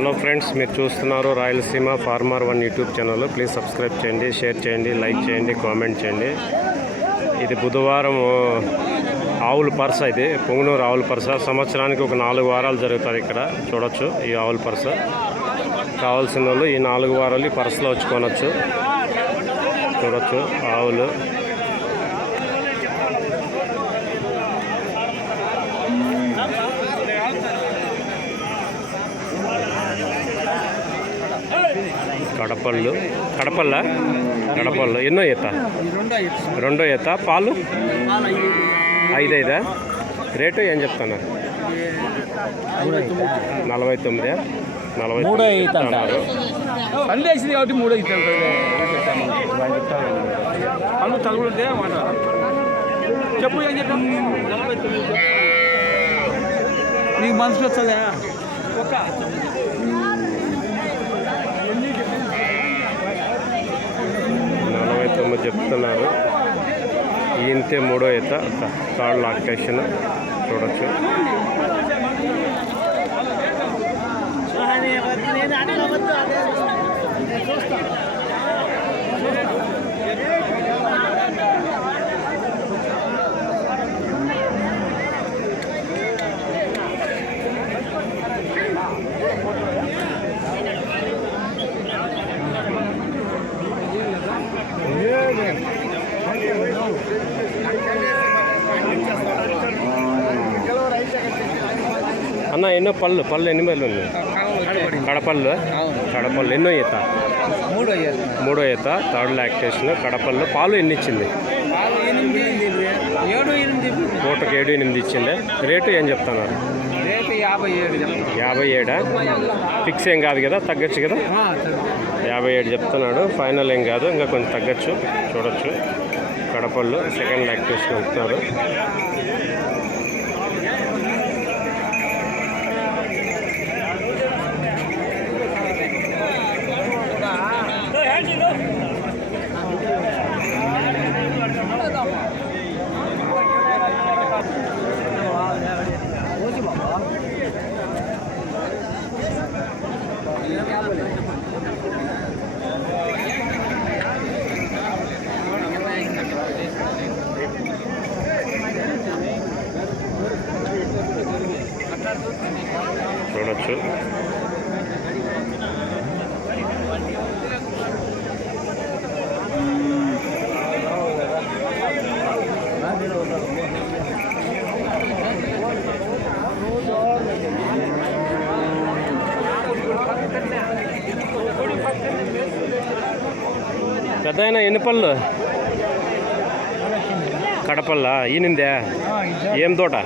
Hello friends మీరు చూస్తున్నారు Rayalaseema farmer one YouTube channel. Please subscribe చేయండి షేర్ చేయండి లైక్ చేయండి కామెంట్ చేయండి. ఇది బుధవారం ఆవుల పరస ఇది పొంగునూరు ఆవుల పరస. సంవత్సరానికి ఒక నాలుగు వారాలు జరుగుతుంది ఇక్కడ చూడొచ్చు ఈ ఆవుల పరస. కావాల్సిన వాళ్ళు ఈ నాలుగు వారాలు ఈ పరసలో వచ్చి కొనొచ్చు. చూడొచ్చు ఆవులు. కడపళ్ళు. కడపల్ల కడపళ్ళు. ఎన్నో ఈత? రెండో ఈత. పాలు? ఐదైదా? రేటు ఏం చెప్తాను నలభై తొమ్మిది? నలభై మూడో ఈత. సందేశం కాబట్టి మూడో పళ్ళు చెప్పు ఏం చెప్పు నీకు మనసుకు వస్తుందా? ఒక్క. నలభై చెప్తున్నారు. ఈంతే మూడో ఈత. థర్డ్ లాక్టేషన్ చూడొచ్చు. అదే ఎన్నో పళ్ళు పళ్ళు ఎన్ని పళ్ళు ఉన్నాయి? కడపళ్ళు? కడపళ్ళు ఎన్నో ఈత? మూడో మూడో ఈత థర్డ్ లాక్టేషన్ కడపళ్ళు. పాలు ఎన్ని ఇచ్చింది? ఏడు ఎనిమిది పూటకి ఏడు ఎనిమిది ఇచ్చింది? రేటు ఏం చెప్తున్నారు? యాభై చెప్తాను యాభై ఏడా? ఫిక్స్ ఏం కాదు కదా తగ్గచ్చు కదా? యాభై ఏడు చెప్తున్నాడు. ఫైనల్ ఏం కాదు ఇంకా కొంచెం తగ్గచ్చు చూడొచ్చు. కడపళ్ళు సెకండ్ లాక్టేషన్ వెళ్తున్నారు happening. పెద్ద ఎన్ని పళ్ళు కడపల్ల ఈనిందే ఏం తోట?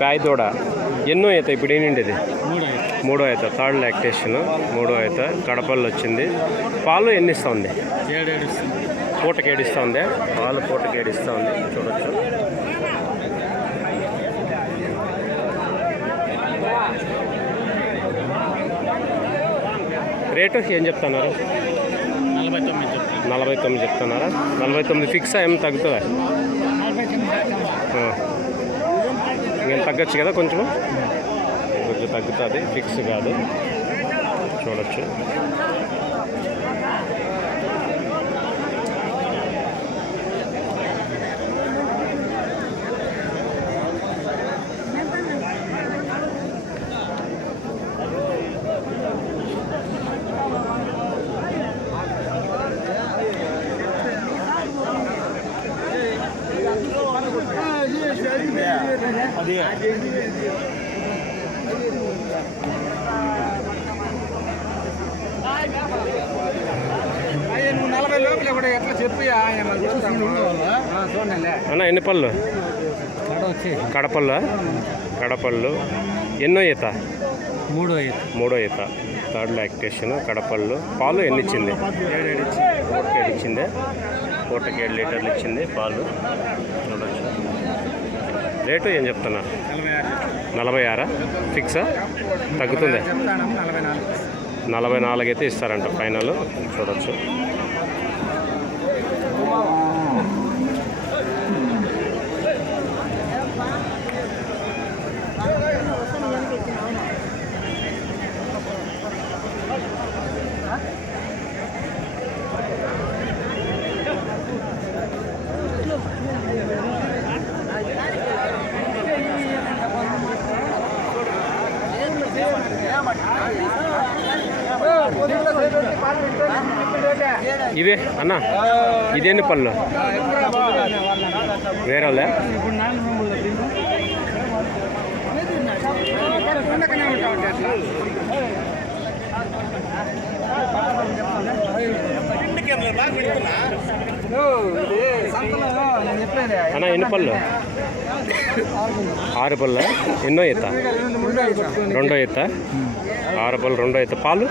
కాయ తోట. ఎన్నో అవుతాయి ఇప్పుడు ఏనిండేది మూడో అవుతా. Third lactation. మూడో అవుతా. కడపల్లో వచ్చింది. పాలు ఎన్ని ఇస్తా ఉంది? పూటకి ఏడిస్తూ ఉంది? పాలు పూటకి ఏడిస్తూ ఉంది. చూడొచ్చు. రేటు ఏం చెప్తున్నారు? నలభై తొమ్మిది చెప్తున్నారా? నలభై తొమ్మిది ఫిక్స్ ఏం తగ్గుతుందా? ఇంకేం తగ్గచ్చు కదా కొంచెం? కొంచెం తగ్గుతుంది. ఫిక్స్ కాదు. చూడొచ్చు. అన్న ఎన్ని పళ్ళు? కడపళ్ళు కడపళ్ళు ఎన్నో ఈత? మూడో ఐదు మూడో ఈత. థర్డ్ లాక్టేషన్ కడపళ్ళు పాలు ఎన్ని ఇచ్చింది ఏడు ఇచ్చిందే పూటకి ఏడు లీటర్లు ఇచ్చింది పాలు. చూడొచ్చు. రేటు ఏం చెప్తున్నారు నలభై ఆరు. ఫిక్సా? తగ్గుతుంది? నలభై నాలుగు. నలభై నాలుగు అయితే ఇస్తారంట ఫైనల్. చూడొచ్చు. అన్న ఇదేంటి పళ్ళు వేరే వాళ్ళే అన్న ఎన్ని పళ్ళు ఆరు పళ్ళ ఎన్నో ఎత్త? రెండో ఎత్త? ఆరు పళ్ళు రెండో ఎత్త. పాలు?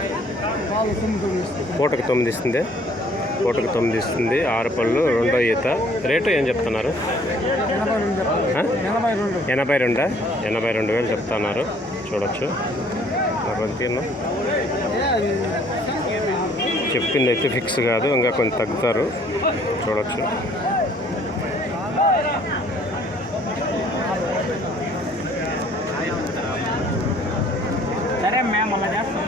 పూటకు తొమ్మిది ఇస్తుంది. పూటకు తొమ్మిది ఇస్తుంది ఆరు పళ్ళు రెండో ఈత. రేటు ఏం చెప్తున్నారు? ఎనభై రెండా. ఎనభై రెండు. వేలు చెప్తున్నారు. చూడొచ్చు. చెప్పింది అయితే ఫిక్స్ కాదు ఇంకా కొంచెం తగ్గుతారు. చూడొచ్చు. సరే మేము మళ్ళీ చేస్తాం.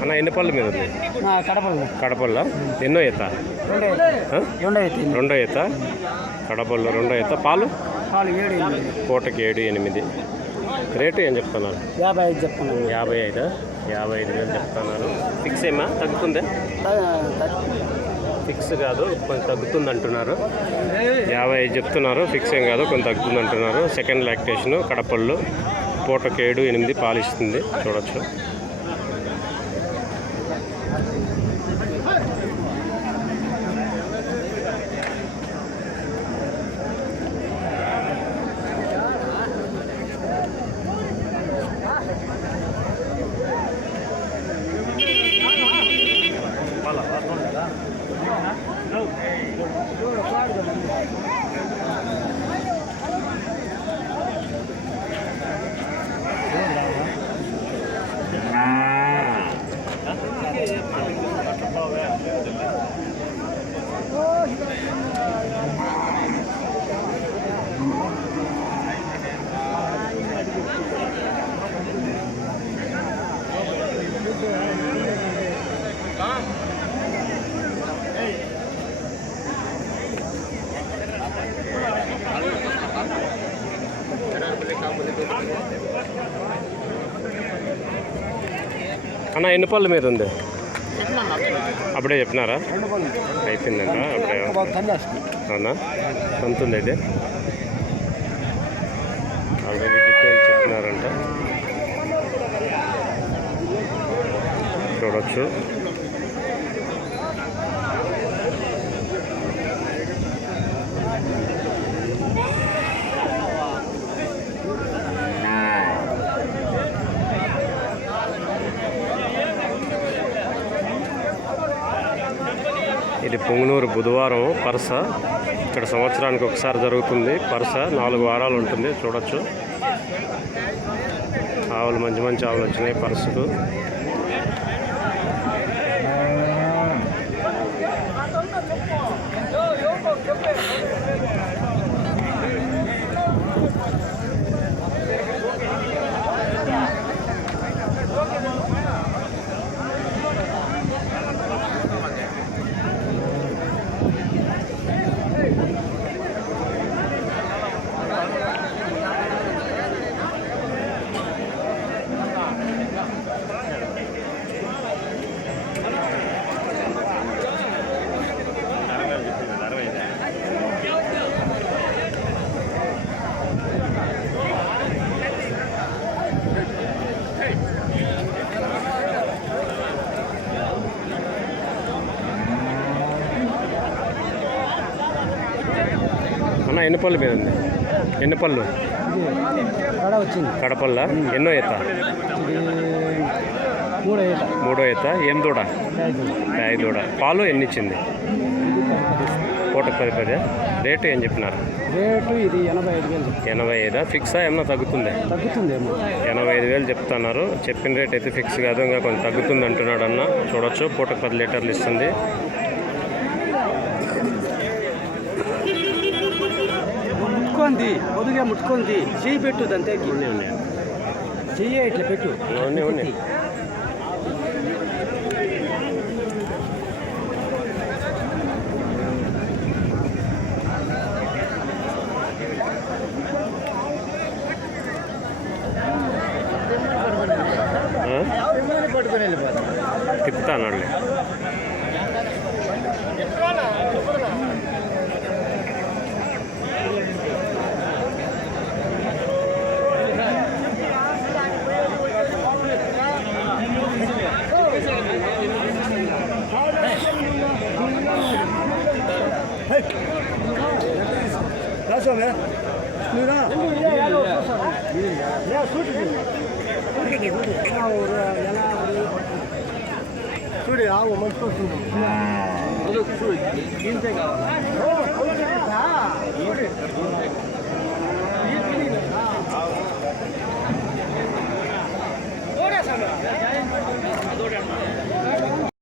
అన్న ఎన్ని పళ్ళు మీద ఉంది? కడపల్ల? ఎన్నో ఈత? రెండో ఎత్తి రెండో ఈత కడపల్లో రెండో ఈత. పాలు? పాలు ఏడు పూటకి ఏడు ఎనిమిది. రేటు ఏం చెప్తున్నారు? యాభై ఐదు చెప్తున్నాను. యాభై ఐదు? యాభై ఐదు వేలు చెప్తున్నారు. ఫిక్స్ ఏమా? తగ్గుతుందా? ఫిక్స్ కాదు కొంచెం తగ్గుతుంది అంటున్నారు యాభై ఐదు చెప్తున్నారు ఫిక్స్ ఏం కాదు కొంచెం తగ్గుతుంది అంటున్నారు సెకండ్ లాక్టేషన్ కడపళ్ళు పూటకి ఏడు ఎనిమిది పాలిస్తుంది. చూడొచ్చు. అన్న ఎన్ని పళ్ళు మీద ఉంది? అప్పుడే చెప్పినారా? అయిపోయిందంట అప్పుడే అవునా? అంతుంది అయితే. ఆల్రెడీ డీటెయిల్స్ చెప్పినారంట? చూడొచ్చు. ఇది పొంగునూరు బుధవారం పరస ఇక్కడ సంవత్సరానికి ఒకసారి జరుగుతుంది. పరస నాలుగు వారాలు ఉంటుంది చూడొచ్చు. ఆవులు మంచి మంచి ఆవులు వచ్చినాయి పరసకు. ఎన్ని పళ్ళు మీద ఉంది. ఎన్ని పళ్ళు కడపల్ల? ఎన్నో ఈత? మూడో ఈత. ఏం దూడ? ఐదు దూడ. పాలు ఎన్ని ఇచ్చింది పూట పది పది రేటు ఏం చెప్పినారు? రేటు ఇది ఎనభై ఐదు వేలు ఎనభై ఐదా? ఫిక్సా? ఏమన్నా తగ్గుతుంది? తగ్గుతుందేమో. ఎనభై ఐదు వేలు చెప్తున్నారు. చెప్పిన రేట్ అయితే ఫిక్స్ కాదు ఇంకా కొంచెం తగ్గుతుంది అంటున్నాడు అన్న. చూడొచ్చు. పూటకు పది లీటర్లు ఇస్తుంది. ముట్టుకుంది పొదుగా ముట్టుకుంది చెయ్యి పెట్టు ఉన్నాయి చెయ్యి ఇట్లా పెట్టు. ఉన్నాయి ఉన్నాయి. ఆ? పట్టుకొని 收的啊，我们收什么？啊，都是收的，银三角。哦，好多钱啊！一百，一百零二啊！好多钱了？好多钱嘛？